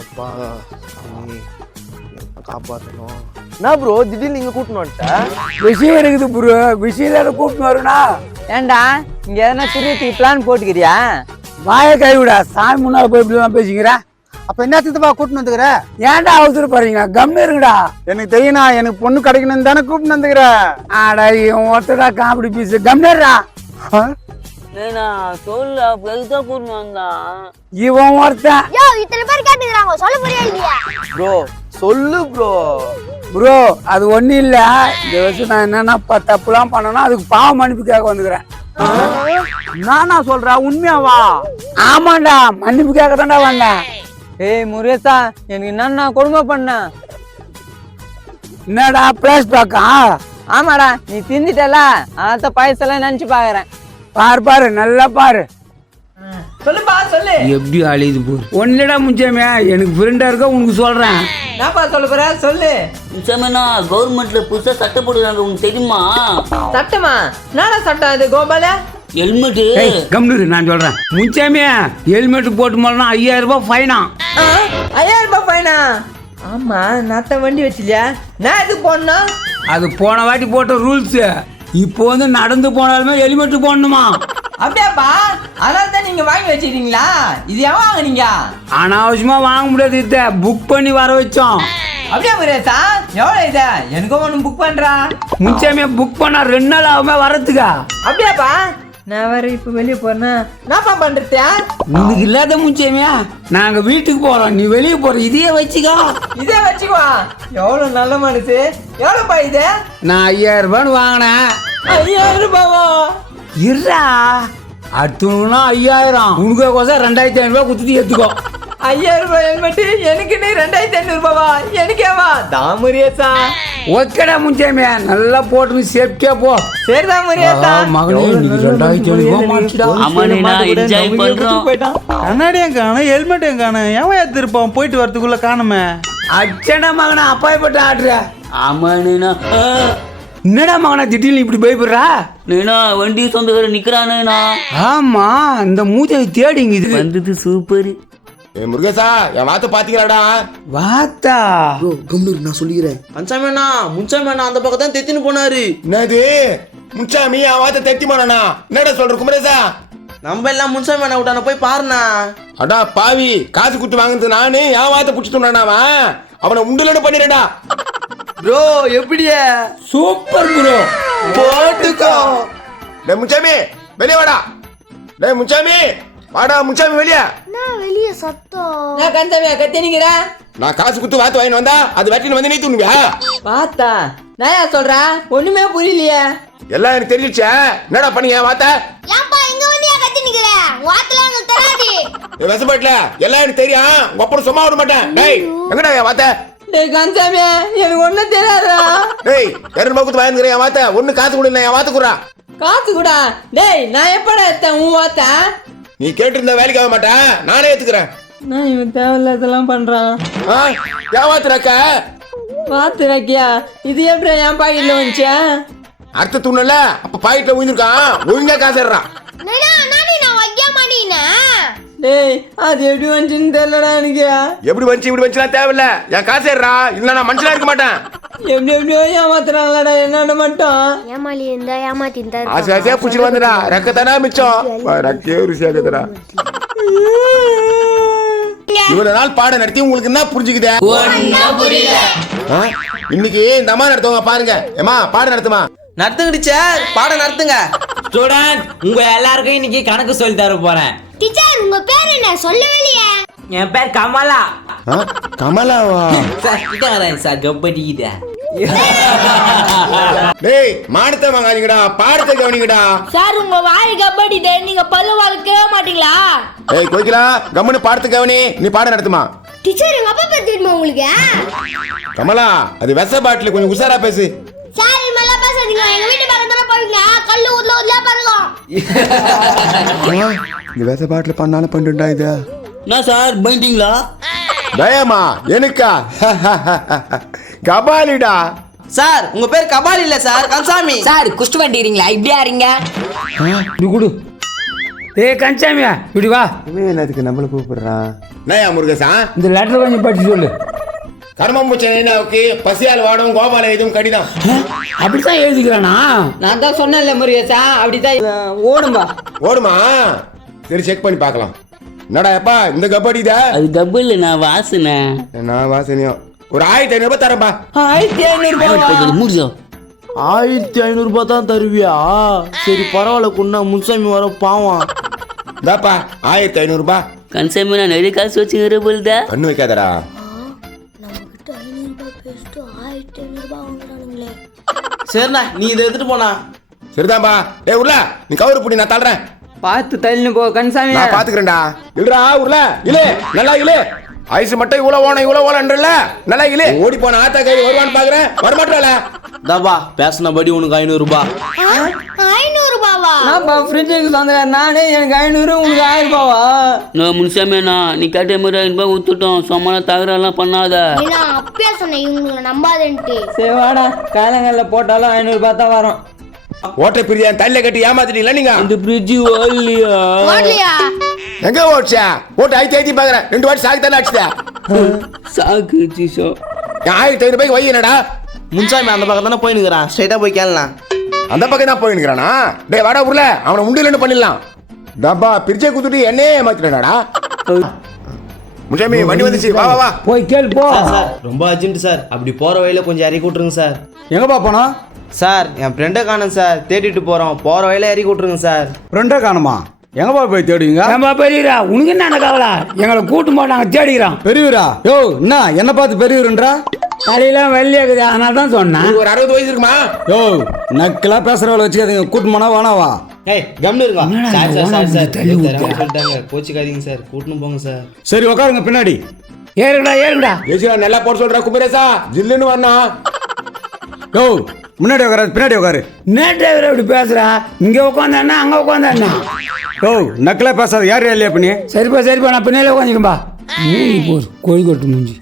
அப்பா காப்பாற்றணும். என்ன ப்ரோ திடீர்னு நீங்க கூட்டணும் வந்துட்ட? விஷயம் இருக்குது ப்ரோ, விஷயம் கூப்பிட்டு வரும்னா. ஏண்டா இங்க எதனா திருப்பி பிளான் போட்டுக்கிறியா? வாய கைவிடா, சாமி முன்னால போய் இப்படிலாம் பேசிக்கிறேன். அப்ப என்னத்துப்பா கூட்டின்னு வந்துக்கிற? ஏன்டா அவசர பாருங்க, கம்மி இருக்குடா. எனக்கு தெரியும்ண்ணா, எனக்கு பொண்ணு கிடைக்கணும்னு தானே கூப்பிட்டு வந்துக்கிறேன். ஆடா இவன் ஒருத்தடா காமெடி பீஸ், கம்மிடுறா. சொல்லு எதுதான் கூட்டு வந்தான் இவன் ஒருத்தன். இத்தனை பேர் கேட்டுக்கிறாங்க, சொல்ல புரியா இல்லையா? ப்ரோ சொல்லு ப்ரோ. ப்ரோ அது ஒன்றும் இல்லை, இந்த வருஷம் நான் என்னென்ன தப்புலாம் பண்ணனா அதுக்கு பாவம் மன்னிப்பு கேட்க வந்துக்கிறேன். நானா சொல்றேன், உண்மையாவா? ஆமாண்டா, மன்னிப்பு கேட்க தான்டா வந்தேன். ஏய் முருகேசா, எனக்கு என்னன்னா கொடுமை பண்ண? என்னடா பிளேஸ் பேக்கா? ஆமாடா, நீ திந்திட்டல, அத பாயசெல்லாம் நினைச்சு பாக்குறேன். பாரு பாரு, நல்லா பாரு. சொல்லுப்பா சொல்லு. எப்படி அழியுது போ. ஒன்னுடா முச்சமே, எனக்கு ஃப்ரெண்டா இருக்க உனக்கு சொல்றேன். என்னப்பா சொல்ல போற சொல்லு. முச்சமேனா கவர்மெண்ட்ல புதுசா சட்டம் போடுறாங்க, உங்களுக்கு தெரியுமா? சட்டமா? என்னடா சட்டம் இது கோபால? ஹெல்மெட். கம்னு நான் சொல்றேன். முச்சமே ஹெல்மெட் போட்டு போனா 5000 ரூபாய் ஃபைனா. 5000 ரூபாய் ஃபைனா? ஆமா, நத்த வண்டி வச்சிலியா? நான் எதுக்கு போடணும்? அது போன வாட்டி போட்ட ரூல்ஸ். இப்போ வந்து நடந்து போனாலுமே ஹெல்மெட் போடணுமா? அப்படியாப்பா? அதனால தான் நீங்க வாங்கி வச்சிருக்கீங்களா? இது எவன் வாங்குனீங்க? அனாவசியமா வாங்க முடியாது, இத புக் பண்ணி வர வச்சோம். அப்படியா முருகேசா? எவ்வளவு இது? எனக்கும் ஒன்று புக் பண்றா. முச்சமே புக் பண்ணா 2 நாள் ஆகுமே வரதுக்கா? அப்படியாப்பா? நான் வேற இப்ப வெளியே போறேன்னா என்னப்பா பண்றது? உனக்கு இல்லாத முச்சமே, நாங்க வீட்டுக்கு போறோம், நீ வெளியே போற, இதையே வச்சுக்கோ. இதே வச்சுக்கோ. எவ்வளவு நல்ல மனசு. எவ்வளவுப்பா இது? நான் 5000 ரூபான்னு வாங்கினேன். 5000 ரூபாவா? இருடா, அடுத்தவங்கன்னா 5000, உனக்கு கோசம் 2500 ரூபாய் குத்துட்டு எடுத்துக்கோ. 5000 ரூபாய் ஹெல்மெட் எனக்கு நீ 2500 ரூபாவா? எனக்கேவா? தாமுரியேசா. ஓகேடா முச்சமே, நல்லா போட்டு சேஃப்டியா போ. சரிதான் முருகேசா. மகனே இன்னைக்கு 2500 ரூபாய் மாட்டிடா. ஆமாண்ணா, என்ஜாய் பண்றோம். கண்ணாடி எங்க காணும், ஹெல்மெட் எங்க காணும், எவன் எடுத்துருப்பான் போயிட்டு வரதுக்குள்ள காணுமே. அச்சடா மகனா, அப்பாயப்பட்ட ஆடுற. ஆமாண்ணா. என்னடா மகனா திடீர்னு இப்படி பயப்படுறா? நேனா வண்டி சொந்தக்கார நிக்கிறானேண்ணா. ஆமா, இந்த மூஞ்சை தேடிங்க இது வந்தது சூப்பர். முருகேசா, என் வாத்த பாத்தீங்களாடா? வாத்தா ப்ரோ கம்னூர் நான் சொல்லிக்கிறேன். முன்சாமேனா அந்த பக்கம் தான் தெத்தின்னு போனாரு. என்னது முச்சாமி என் வாத்த தெத்திமானா? என்னடா சொல்ற குமரேசா? நம்ம எல்லாம் முன்சாமேனா விட்டான போய் பாருண்ணா. அடா பாவி, காசு குத்து வாங்குறது நானு, என் வாத்த புடிச்சுட்டானா அவன்? அவனை உண்டுலன்னு பண்ணிடுடா. ப்ரோ எப்படியே? சூப்பர் ப்ரோ, போட்டுக்கோ. டேய் முச்சாமி வெளியே வாடா. டேய் முச்சாமி வாடா, முச்சாமி வெளியே. நான் வெளிய சத்தம். நான் கந்தமையா கத்தினிக்கிற? நான் காசு குத்து வாத்து வாங்கிட்டு வந்தா அது வெட்டின்னு வந்து நீ தூணுவியா? பார்த்தா நான் ஏன் சொல்றேன், ஒண்ணுமே புரியலையே. எல்லாம் எனக்கு தெரிஞ்சிச்சே. என்னடா பண்ணி என் வாத்த? ஏன்பா இங்க வந்து ஏன் கத்தி நிக்கிற? வாத்தல உங்களுக்கு தெரியாது. வெசப்பட்டல எல்லாம் எனக்கு தெரியும், உங்க அப்புறம் சும்மா விட மாட்டேன். டேய் எங்கடா என் வாத்த? டேய் கந்தமையா, எனக்கு ஒண்ணும் தெரியாதா? டேய் 200 ரூபாய் குத்து வாங்கிக்கிறேன் என் வாத்த. ஒண்ணு காசு கொடுங்க, என் வாத்த குடுறா. காசு கூட? டேய் நான் எப்படா எடுத்தேன் உன் வாத்த? நீ கேட்டு இருந்தா வேலைக்கு ஆக மாட்டேன், நானே ஏத்துக்கிறேன். நான் இவன் தேவையில்லாதெல்லாம் பண்றான். என் வாத்துறாக்க வாத்து ராக்கியா, இது எப்படி என் பாக்கெட்ல வந்துச்சா? அர்த்த துண்ணல, அப்ப பாக்கெட்ல விழுந்திருக்கான். ஒழுங்கா காசுறான். நான் வைக்க மாட்டேனா? டேய் அது எப்படி வந்துச்சுன்னு தெரியலடா எனக்கு. எப்படி வந்துச்சு இப்படி வந்துச்சுலாம் தேவையில்ல, என் காசு ஏறா, இல்ல நான் மனுஷனா இருக்க மாட்டேன். எப்படி எப்படியோ ஏமாத்துறாங்களடா என்னோட மட்டும். ஏமாளி இருந்தா ஏமாத்தின்றாரு. ஆசை ஆசையா புடிச்சிட்டு வந்துடா, ரெக்கத்தானா மிச்சம். ரெக்கே ருசியாக்குதுடா. இவ்வளவு நாள் பாடம் நடத்தி உங்களுக்கு என்ன புரிஞ்சுக்குதே? இன்னைக்கு இந்த அம்மா நடத்துவங்க பாருங்க. ஏமா பாடம் நடத்துமா? நடத்துங்க டீச்சர், பாடம் நடத்துங்க. ஸ்டூடண்ட், உங்க எல்லாருக்கும் இன்னைக்கு கணக்கு சொல்லி தர போறேன். டீச்சர் உங்க பேர் என்ன சொல்லவே இல்லையே? என் பேர் கமலா. கமலாவா? சார் கிட்ட வரேன் சார், கப்படிக்குதா? டேய் மானத்தை வாங்காதீங்கடா, பாடத்தை கவனிங்கடா. சார் உங்க வாய் கபடி டே, நீங்க பல்லு வளர்க்கவே மாட்டீங்களா? ஏய் கோயிலா, கம்முன்னு பாடத்தை கவனி, நீ பாடம் நடத்துமா. டீச்சர் எங்க அப்பா பேர் தெரியுமா உங்களுக்கு? கமலா, அது வெச பாட்டில் கொஞ்சம் உஷாரா பேசு. சார் இது மாதிரிலாம் பேசாதீங்க, எங்க வீட்டு பக்கத்துல போவீங்க கல்லு ஊர்ல பாருங்க. இந்த வெச பாட்டில் பண்ணாலும் பண்ணிட்டா இது. என்ன சார் பைண்டிங்களா? தயமா எனக்கா? கபாலிடா. சார் உங்க பேர் கபாலி இல்ல சார், கன்சாமி. சார் குஷ்டு வண்டிக்கிறீங்களா? இப்படியா இருங்க? இது கொடு. டேய் கன்சாமியா இப்படி வா. இவன் என்னதுக்கு நம்மள கூப்பிடுறான்? நயா முருகசா, இந்த லெட்டர் கொஞ்சம் படிச்சு சொல்லு. கர்மமுச்சனைனாவுக்கு பசியால் வாடும் கோபால இதுவும் கடிதம். அப்படித்தான் எழுதிக்கிறானா? நான் தான் சொன்னேன்ல முருகேசா, அப்படிதான் ஓடும்பா. ஓடுமா? சரி செக் பண்ணி பார்க்கலாம். என்னடா எப்பா இந்த கபடிதா? அது டபுள் இல்ல, நான் வாசனை. நான் வாசனையும் ஒரு 1500 ரூபாய் தரேன்பா. 1500 மூர்ஜோ 1500 ரூபாய் தான் தருவியா? சரி பரவாயில்ல குண்ணா, முன்சாமி வர பாவம். இந்தாப்பா 1500 ரூபாய். கன்சைமே நான் நிறைய காசு வச்சுக்கிற போல்தா. கண்ணு வைக்காதடா. நம்ம கிட்ட 500 ரூபாய் பேசிட்டு 1500 ரூபாய் வாங்குறானுங்களே. சரிண்ணா, நீ இதை எடுத்துட்டு போனா. சரிதான்பா. டேய் உருள, நீ கவுரு புடி, நான் தள்ளுறேன். பார்த்து தள்ளின்னு போ கன்சாமி. நான் பாத்துக்கிறேன்டா. இல்லடா உருள, இல்ல நல்லா இல்ல. ஐஸ் மட்டும் இவ்வளவு ஓலன்றல. நல்லா இல்ல. ஓடி போன ஆத்தா கை வருவான்னு பாக்குறேன், வரமாட்டல. தாபா பேசினபடி உனக்கு 500 ரூபாய். 500 ரூபாவா? நான் ஃப்ரிட்ஜுக்கு சொந்தேன் நானே, எனக்கு 500 உனக்கு 1000 ரூபாவா? நான் முன்சாமியா நீ கேட்ட மாதிரி 5 ரூபாய் ஊத்துட்டோம். சும்மா தகரெல்லாம் பண்ணாத. ஏன்னா அப்பயே சொன்னேன் இவங்களை நம்பாதேன்ட்டு. சரி வாடா, காலங்களில் போட்டாலும் 500 ரூபாய் தான் வரும். ஓட்டை பிரியான் தள்ள கட்டி ஏமாத்திட்டீங்களா நீங்க? இந்த பிரிட்ஜ் ஓடலையா? ஓடலையா? எங்க ஓட்சா? ஓட்டு ஐத்தி பாக்குறேன். 2 வாட்டி சாக்கு தானே அடிச்சுதா? சாக்கு சீசோ 1500 ரூபாய்க்கு வை என்னடா? முன்சாமி அந்த பக்கம் தானே போயினுக்கிறான், ஸ்ட்ரைட்டா போய் கேளலாம். அந்த பக்கம் தான் போயினுக்கிறானா? டேய் வாடா உருள, அவனை உண்டியலன்னு பண்ணிடலாம். டப்பா பிரிச்சே குத்துட்டு என்னையே ஏமாத்திட்டாடா. முஜாமி வண்டி வந்துச்சு, வா வா வா. போய் கேளு போ. சார் ரொம்ப அர்ஜென்ட் சார், அப்படி போற வழியில கொஞ்சம் இறக்கி விட்டுருங்க சார். எங்கப்பா போனோம்? சார் என் ஃப்ரெண்டை காணும் சார், தேடிட்டு போறோம். போற வழியில இறக்கி விட்டுருங்க சார். ஃப்ரெண்டே காணுமா? எங்கப்பா போய் தேடுவீங்க? ஏன்பா பெரியரா, உனக்கு என்ன கவலை? எங்களை கூட்டு போட்டாங்க தேடிக்கிறோம். பெரியவரா? யோ என்ன பார்த்து பெரியவருன்றா? தலையெல்லாம் வெள்ளையாக்குது, அதனால தான் சொன்னேன். உங்களுக்கு ஒரு 60 வயசு இருக்குமா? யோ நக்கலா பேசுறவளை வச்சுக்காதீங்க. கூட்டு போனா வேணாவா? ஏய் கம்னு இருங்க. என்னடா சார் இந்த சார் ஓனர் சார் தள்ளி சார் விட்டியா? சொல்லிட்டாங்க, கோச்சிக்காதீங்க சார், கூட்டின்னு போங்க சார். சரி உட்காருங்க பின்னாடி. ஏறுங்கடா. ஏசியா நல்லா போட சொல்றா குமரேசா, ஜில்லுன்னு வரணும். யோ முன்னாடி உட்காரு, பின்னாடி உட்காரு. என்ன டிரைவர் இப்படி பேசுறா? இங்க உட்காந்தா அங்க உட்காந்தா? யோ நக்கலா பேசாத. யார் இல்லையா பண்ணி? சரிப்பா நான் பின்னாலே உட்காந்துக்கப்பா. மூஞ்சி போர் கோழிக்கோட்டு மூஞ்சி.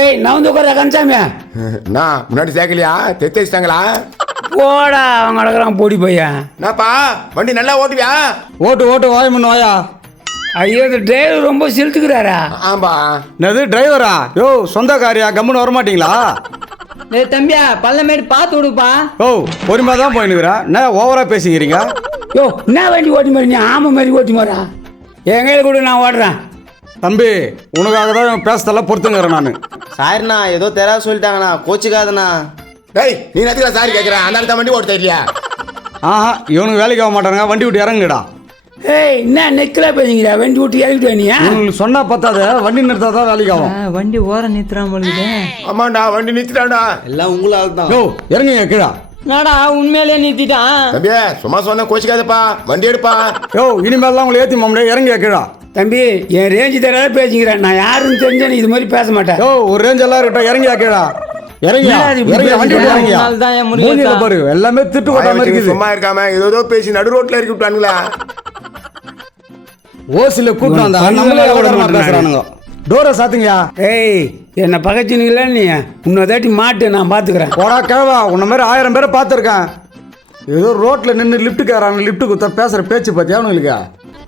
ஏய் நான் வந்து உட்கார கன்சாமியா. நான் முன்னாடி சேர்க்கலையா? தெத்திச்சிட்டாங்களா? போடா, அவங்க அடக்குறான் பொடி பையன். நாப்பா வண்டி நல்லா ஓட்டுவியா? ஓட்டு வாய் முன்ன வாயா. ஐயோ இந்த டிரைவர் ரொம்ப சிலுத்துக்கிறாரா? ஆம்பா. என்னது டிரைவரா? யோ சொந்தக்காரியா? கம்முன்னு வரமாட்டீங்களா? டேய் தம்பியா, பள்ளமேடு பார்த்து விடுப்பா. யோ பொறுமையா தான் போயினுக்கிறா. என்ன ஓவரா பேசிக்கிறீங்க? யோ என்ன வண்டி ஓட்டி மாதிரி? நீ ஆமை மாதிரி ஓட்டி மாறா. என் கையில் கூட நான் ஓடுறேன். தம்பி உனக்காக தான் பேசத்தெல்லாம் பொறுத்துங்கிறேன் நான். சாரிண்ணா, ஏதோ தெரியாத சொல்லிட்டாங்கண்ணா, கோச்சிக்காதண்ணா. டேய் நீ நேரத்துக்கு சாரி கேட்குறேன், அந்த தான் வண்டி ஓட்ட தெரியலையா? ஆஹா இவனுக்கு வேலைக்கு ஆக மாட்டானுங்க. வண்டி விட்டு இறங்குடா. ஏய் என்ன நெக்கில் பேசுங்கிறா? வண்டி விட்டு இறக்கிட்டு நீ? உங்களுக்கு சொன்னா பத்தாத, வண்டி நிறுத்தா தான் வேலைக்கு ஆகும். வண்டி ஓரம் நிறுத்துறான் போலுது. ஆமாண்டா வண்டி நிறுத்திட்டான்டா. எல்லாம் உங்களால் தான். யோ இறங்குங்க கீழா. என்னடா உண்மையிலே நிறுத்திட்டான்? தம்பியே சும்மா சொன்ன கோச்சிக்காதப்பா, வண்டி எடுப்பா. யோ இனிமேல் உங்களை ஏற்றி மாமுடியா? இறங்க கீழா. தம்பி என் ரேஞ்சு தெரியாத பேசிக்கிறேன். நான் யாருன்னு தெரிஞ்சேன் இது மாதிரி பேச மாட்டேன். யோ ஒரு ரேஞ்ச் எல்லாம் இருக்கட்டும். இறங்கியா கீழா. இறங்கியா என்னடா இது இப்படி இறங்கியா வண்டி விட்டு பேசுறீங்க? இறங்கியா. அதனால தான் என் முருகேசா. மூஞ்சில பாரு எல்லாமே திட்டு வாயை கொட்டாம வச்சுக்கிட்டு இருக்குது. சும்மா இருக்காம ஏதோ பேசி நடு ரோட்ல இறக்கி விட்டானுங்களா? ஓசில கூட்டம் வந்தா இவன் நம்மளே பையன் விட விட பேசுறானுங்க. டோரை சாத்துங்கயா. ஏய் என்னை பகச்சினுங்களா நீ? இன்னொரு தாட்டி மாட்டு நான் பார்த்துக்கிறேன். போடா கேவா. உன்ன மாதிரி 1000 பேரை பார்த்துருக்கேன். ஏதோ ரோட்ல நின்று லிஃப்ட்டுக்காராங்க. லிஃப்ட் குத்த பேசுற பேச்சு பார்த்தியா அவனுங்களுக்கு?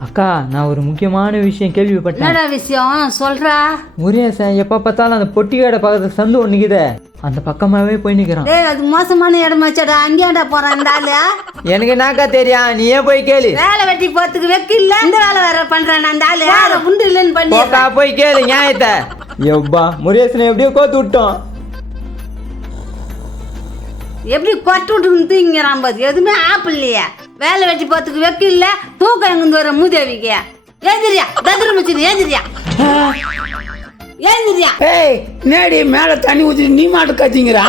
அக்கா நான் ஒரு முக்கியமான விஷயம் கேள்விப்பட்டேன். என்னடா விஷயம் சொல்றா? முருகேசன் எப்ப பார்த்தாலும் அந்த பொட்டி கடை பக்கத்துல சந்து ஒண்ணு நிக்குதே, அந்த பக்கமாவே போய் நிக்கிறான். டேய் அது மோசமான இடமாச்சடா. அங்கேயாண்டா போறான் இந்த ஆளு? எனக்கு என்னக்கா தெரியும், நீயே போய் கேளு. வேலை வெட்டி போறதுக்கு வெக்கில்ல, இந்த வேலை வேற பண்றான் அந்த ஆளு. வேலை உண்டு இல்லைன்னு பண்ணி போக்கா போய் கேளு நியாயத்தை. எப்பா முருகேசனை எப்படியோ கோத்து விட்டோம். எப்படி கொட்டு விட்டு தூங்கிறான் பாரு. எதுவுமே ஆப்பிள் இல்லையா? வேலை வெட்டி போறதுக்கு வெக்கில்ல, தூக்கம் எங்க வர மூதேவிக்க. ஏந்திரியா ததுரமிச்சு ஏந்திரியா ஏந்திரியா. ஏய் நேடி மேலே தண்ணி ஊற்றி நீ மாட்டு கத்திங்கிறா?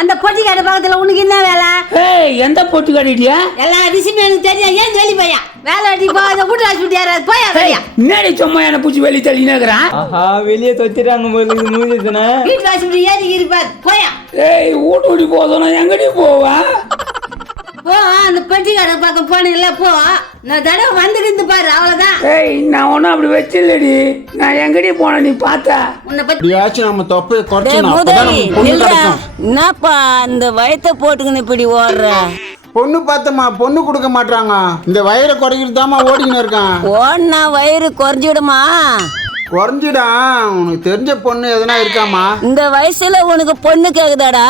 அந்த பொட்டி கடை பக்கத்துல உனக்கு என்ன வேலை? ஏய் எந்த பொட்டு கட்டிட்டியா? எல்லா விஷயமும் எனக்கு தெரியும். ஏன் வெளி பையா வேலை வெட்டி போகாத வீட்டு ஹாஸ்பிட்டல் யாராவது போயா வெளியா? நேடி சும்மா என்னை பூச்சி வெளியே தள்ளினேங்கிறான். ஆஹா வெளியே தொத்திட்டாங்க முருகேசனை. வீட்டு ஹாஸ்பிட்டல் ஏறி இருப்பார் போயா. ஏய் வீட்டு ஓடி போதும் எங்கடி போவேன்? போ அந்த பெட்டி கடை பக்கம் போனீங்கல்ல போ. நான் தடவை வந்துக்கிட்டு பாரு அவ்வளவுதான். ஏய் நான் ஒன்றும் அப்படி வச்சில்லடி. நான் எங்கடி போனேன் நீ பார்த்தா? உன்னை பத்தி இப்படியாச்சும் நம்ம தொப்பையை குறைச்சு என்னப்பா இந்த வயத்தை போட்டுக்கின்னு இப்படி ஓடுற? பொண்ணு பார்த்தம்மா பொண்ணு கொடுக்க மாட்டாங்க. இந்த வயிறை குறைக்கிறது தாம்மா ஓடிக்கின்னு இருக்கான். ஓன்னா வயிறு குறைஞ்சிடுமா? குறைஞ்சிடா. உனக்கு தெரிஞ்ச பொண்ணு எதனா இருக்காமா? இந்த வயசுல உனக்கு பொண்ணு கேக்குதாடா?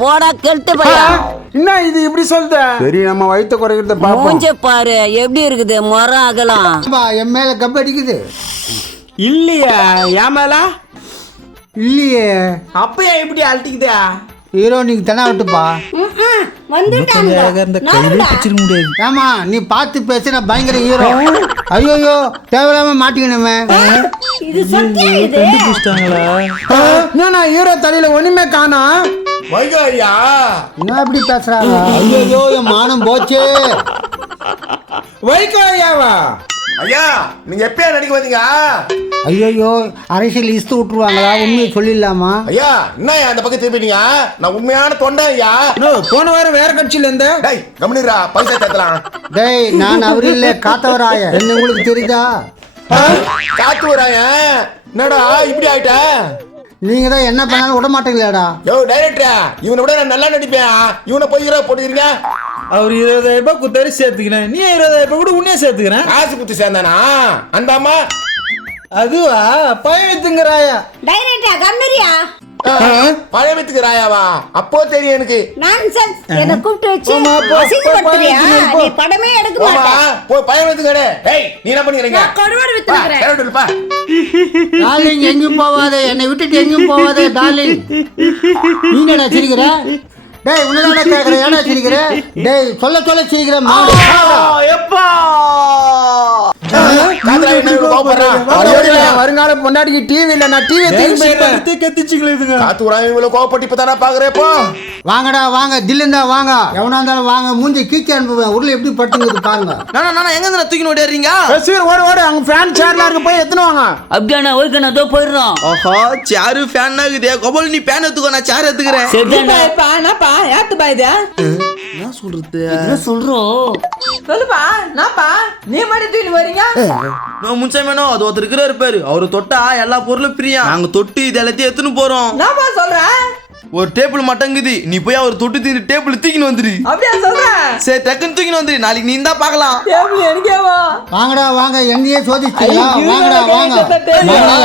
போடா கெட்டு பையா. என்ன இது இப்படி சொல்ற? சரி நம்ம வயிற்ற குறைக்கிறத பாப்போம். மூஞ்ச பாரு எப்படி இருக்குது, முறம் அகலம். என் மேல கப் அடிக்குது. இல்லையா என் மேல இல்லையே. அப்பயா இப்படி அழட்டிக்குதா? ஹீரோனிக்கு தானே விட்டுப்பா. ஏமா நீ பார்த்து பேசுன பயங்கர ஹீரோ. ஐயோ தேவையில்லாம மாட்டிக்கணுமே. என்ன ஹீரோ தலையில ஒண்ணுமே காணோம். வைகாரியா என்ன இப்படி பேசுறாங்க? ஐயோ என் மானம் போச்சே. வைகோயாவா? ஐயா நீங்க எப்பயா நடிக்க வந்தீங்க? ஐயோ அரசியல் இஸ்து விட்டுருவாங்களா? உண்மையை சொல்லிடலாமா? ஐயா என்ன அந்த பக்கம் திரும்பிட்டீங்க? நான் உண்மையான தொண்டை ஐயா. போன வாரம் வேற கட்சியில இருந்த. டேய் கம்முனிரா பைசா தேத்தலாம். டேய் நான் அவரு இல்ல காத்தவராய. என்ன உங்களுக்கு தெரியுதா? காத்து வராய என்னடா இப்படி ஆயிட்ட? நீங்க தான் என்ன பண்ணாலும் விட மாட்டீங்களாடா. யோ டைரக்டர் இவனை விட நான் நல்லா நடிப்பேன். இவனை போய் ஹீரோ போட்டுக்கிறீங்க. அவர் 20,000 ரூபாய் குத்தாரி சேர்த்துக்கிறேன். நீ 20,000 ரூபாய் கூட உன்னே சேர்த்துக்கிறேன். காசு குத்து சேர்ந்தானா அந்த அம்மா? அதுவா பயத்துங்கிறாயா? டைரக்டா கம்பெனியா? பழமத்துக்கு ராயாவா? அப்போ தெரியும் எனக்கு. நான்சென்ஸ். என்ன கூப்பிட்டு வச்சு அசிங்கப்படுத்துறியா? நீ படமே எடுக்க மாட்டே. போய் பழமத்துக்கு டேய். ஏய் நீ என்ன பண்ணிக்கிறீங்க? நான் கொடுவாடு வித்துறேன். கேரட்ப்பா. டார்லிங் எங்கேயும் போவாதே. என்னை விட்டுட்டு எங்கேயும் போவாதே டார்லிங். நீ என்ன சிரிக்கிற? டேய் உன்னதான கேக்குற. ஏன்னா சிரிக்கிற? டேய் சொல்ல சிரிக்கிற. எப்பா வருங்கால பொண்டாட்டிக்கு டிவி இல்ல. நான் டிவி கோவப்பட்டு இப்பதானே பாக்குறேப்போ. வாங்கடா வாங்க தில்லுந்தா வாங்க. எவனா இருந்தாலும் வாங்க. மூஞ்சி கீச்சு அனுப்புவேன். உருளை எப்படி பட்டுங்குது பாருங்க. நானா எங்க இருந்து தூக்கி ஓடிறீங்க? ஓடு ஓடு. அங்க ஃபேன் சேர்ல இருக்கு போய் எத்தனை வாங்க. அப்படியாண்ணா ஓகே நான் தோ போயிடுறோம். ஆஹா சேரு ஃபேன் ஆகுதே. கபல் நீ ஃபேன் எடுத்துக்கோ, நான் சேர் எடுத்துக்கிறேன். சரிதாண்ணா. என்னப்பா ஏத்து பாயுது? என்ன சொல்றது? என்ன சொல்றோம்? சொல்லுப்பா நாப்பா நீ மட்டும் தூக்கி வரீங்க? நான் முன்சாமியானோ அது ஒருத்தர் இருக்கிறாரு பேரு. அவரு தொட்டா எல்லா பொருளும் பிரியா. நாங்க தொட்டு இது எல்லாத்தையும் எடுத்துன்னு போறோம். நாப்பா சொல்றேன். ஒரு டேபிள் மட்டங்குது. நீ போய் அவர் தொட்டு தீந்து டேபிள் தூக்கின்னு வந்துரு. அப்படியா சொல்றேன்? சரி டக்குன்னு தூக்கின்னு வந்துரு. நாளைக்கு நீ தான் பாக்கலாம். டேபிள் எனக்கேவா? வாங்கடா வாங்க. என்னையே சோதிச்சீங்களா? வாங்கடா வாங்க.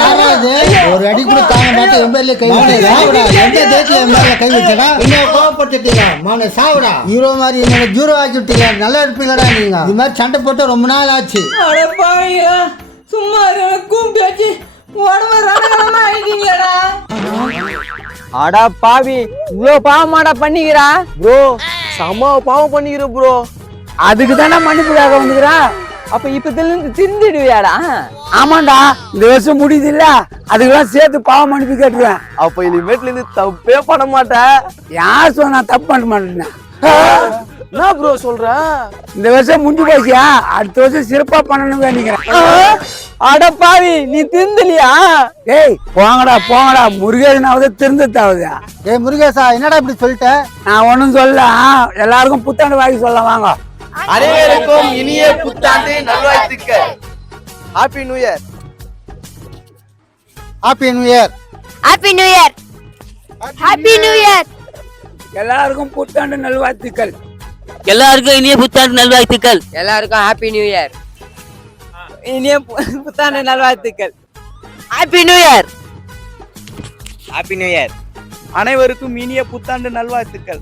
யாராவது ஒரு அடி கூட தாங்க மாட்டேன். எம்எல்ஏ கை வச்சா எந்த தேசிய எம்எல்ஏ கை வச்சடா? என்ன கோவப்பட்டுட்டீங்க? மான சாவுடா. ஹீரோ மாதிரி என்ன ஜூரோ ஆக்கி விட்டீங்க. நல்லா இருப்பீங்களா நீங்க? இது மாதிரி சண்டை போட்டு ரொம்ப நாள் ஆச்சு. அட பாவிங்களா சும்மா கூப்பிட்டு வச்சு உடம்பு ரணகலமா ஆயிட்டீங்களா? அடா பாவி இவ்வளோ பாவமாடா பண்ணிக்கிறா? ப்ரோ செம பாவம் பண்ணிக்கிற ப்ரோ. அதுக்கு தானே மன்னிப்புக்காக வந்துக்கிறா. அப்ப இப்பத்துல இருந்து திருந்திடுவியாடா? ஆமாண்டா இந்த வருஷம் முடியுது இல்ல, அதுக்கெல்லாம் சேர்த்து பாவம் மன்னிப்பு கேட்டுருவேன். அப்ப இனிமேட்ல இருந்து தப்பே பண்ண மாட்டேன். யார் சொன்னா தப்பு பண்ண மாட்டேன்? என்ன ப்ரோ சொல்ற? இந்த வருஷம் முடிஞ்சு போச்சியா? அடுத்த வருஷம் சிறப்பா பண்ணணும்னு நினைக்கிறேன். அட பாவி நீ திருந்தலியா? ஏய் போங்கடா முருகேசனாவது திருந்தத்தாவதா? ஏய் முருகேசா என்னடா இப்படி சொல்லிட்ட? நான் ஒன்னும் சொல்ல. எல்லாருக்கும் புத்தாண்டு வாங்கி சொல்ல வாங்க. அனைவருக்கும் இனிய புத்தாண்டு நல்வாழ்த்துக்கள். Happy new year. Happy new year. Happy new year. Happy new year. எல்லாருக்கும் புத்தாண்டு நல்வாழ்த்துக்கள். எல்லாருக்கும் இனிய புத்தாண்டு நல்வாழ்த்துக்கள். எல்லாருக்கும் ஹாப்பி நியூ இயர். இனிய புத்தாண்டு நல்வாழ்த்துக்கள். Happy new year. Happy new year. அனைவருக்கும் இனிய புத்தாண்டு நல்வாழ்த்துக்கள்.